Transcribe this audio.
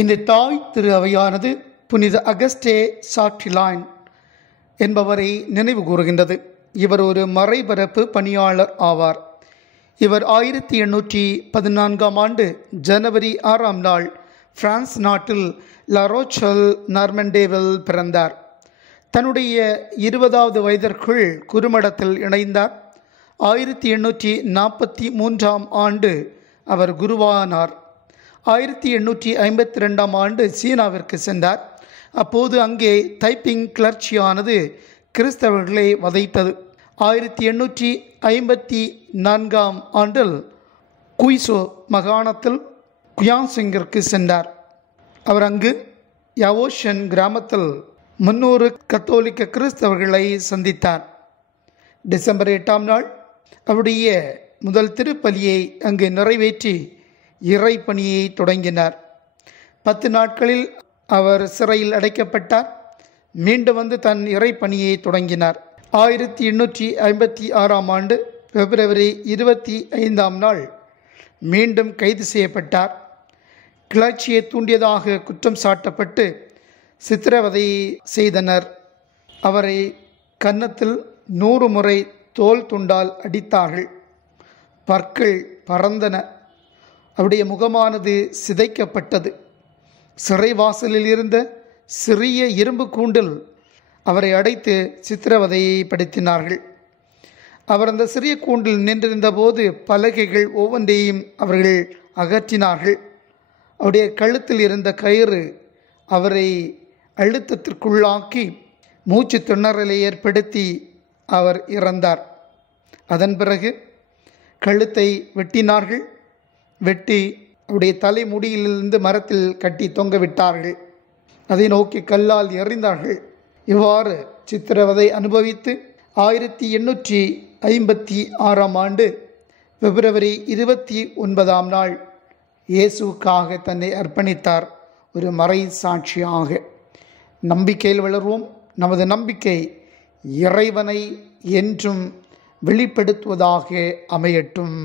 இந்த தாய் திரு அவையானது புனித அகஸ்டே சார்டிலான் என்பவரை நினைவு கூறுகின்றது. இவர் ஒரு மறைபரப்பு பணியாளர் ஆவார். இவர் 1814 ஜனவரி 6 பிரான்ஸ் நாட்டில் லரோச்சல் நார்மண்டேவில் பிறந்தார். தன்னுடைய 20வது வயதிற்குள் குருமடத்தில் இணைந்தார். 1843 அவர் குருவானார். 1852 சீனாவிற்கு சென்றார். அப்போது அங்கே தைப்பிங் கிளர்ச்சியானது கிறிஸ்தவர்களை வதைத்தது. 1854 குய்சோ மாகாணத்தில் குயான்சிங்கிற்கு சென்றார். அவர் அங்கு யாவோஷன் கிராமத்தில் 300 கத்தோலிக்க கிறிஸ்தவர்களை சந்தித்தார். டிசம்பர் 8 அவருடைய முதல் திருப்பலியை அங்கு நிறைவேற்றி இறை பணியை தொடங்கினார். 10 நாட்களில் அவர் சிறையில் அடைக்கப்பட்டார். மீண்டும் வந்து தன் இறை பணியை தொடங்கினார். 1856 பிப்ரவரி 25 மீண்டும் கைது செய்யப்பட்டார். கிளர்ச்சியை தூண்டியதாக குற்றம் சாட்டப்பட்டு சித்திரவதை செய்தனர். அவரை கன்னத்தில் 100 முறை தோல் துண்டால் அடித்தார்கள். பற்கள் பறந்தன. அவருடைய முகமானது சிதைக்கப்பட்டது. சிறைவாசலில் இருந்த சிறிய இரும்பு கூண்டில் அவரை அடைத்து சித்திரவதையை படுத்தினார்கள். அவர் அந்த சிறிய கூண்டில் நின்றிருந்த போது பலகைகள் ஒவ்வொன்றையும் அவர்கள் அகற்றினார்கள். அவருடைய கழுத்தில் இருந்த கயிறு அவரை அழுத்தத்திற்குள்ளாக்கி மூச்சு திணறலை ஏற்படுத்தி அவர் இறந்தார். அதன் பிறகு கழுத்தை வெட்டினார்கள். வெட்டி அவருடைய தலைமுடியிலிருந்து மரத்தில் கட்டி தொங்கவிட்டார்கள். அதை நோக்கி கல்லால் எறிந்தார்கள். இவ்வாறு சித்திரவதை அனுபவித்து 1856 பிப்ரவரி 29 இயேசுக்காக தன்னை அர்ப்பணித்தார். ஒரு மறை சாட்சியாக. நம்பிக்கையில் வளர்வோம். நமது நம்பிக்கை இறைவனை என்றும் வெளிப்படுத்துவதாக அமையட்டும்.